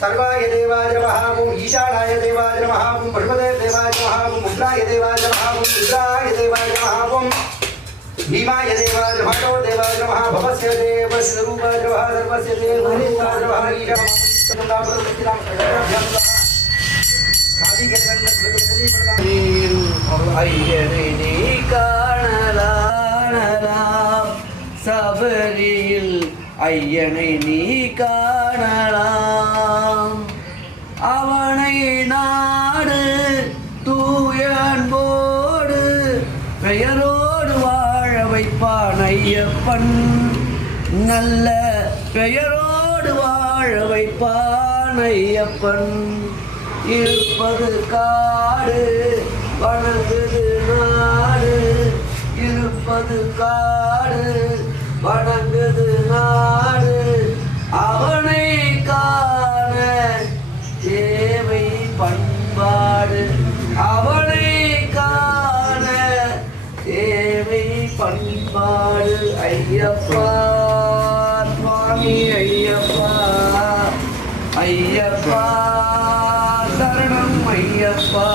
सर्वाय देवाय नमः ओम ईशानाय देवाय नमः ओम पशुपते देवाय नमः ओम मुद्राय देवाय नमः ओम रुद्राय देवाय नमः ओम भीमाय देवाय नमः देवाय नमः भवस्य देवस्य रूपाय नमः सर्वस्य देवाय नमः ईशानाय खादी के ஐயனை நீ காணலாம் சபரியில் ஐயனை நீ காணலாம் அவனை நாடு தூய அன்போடு பெயரோடு வாழ வைப்பான் ஐயப்பன் நல்ல பெயரோடு வாழ வைப்பான் ஐயப்பன் இருப்பது காடு வணங்குது நாடு இருப்பது காடு வணங்குது நாடு அவனை காண தேவை பண்பாடு அவனை காண தேவை பண்பாடு ஐயப்பா சுவாமி ஐயப்பா ஐயப்பா சரணம் ஐயப்பா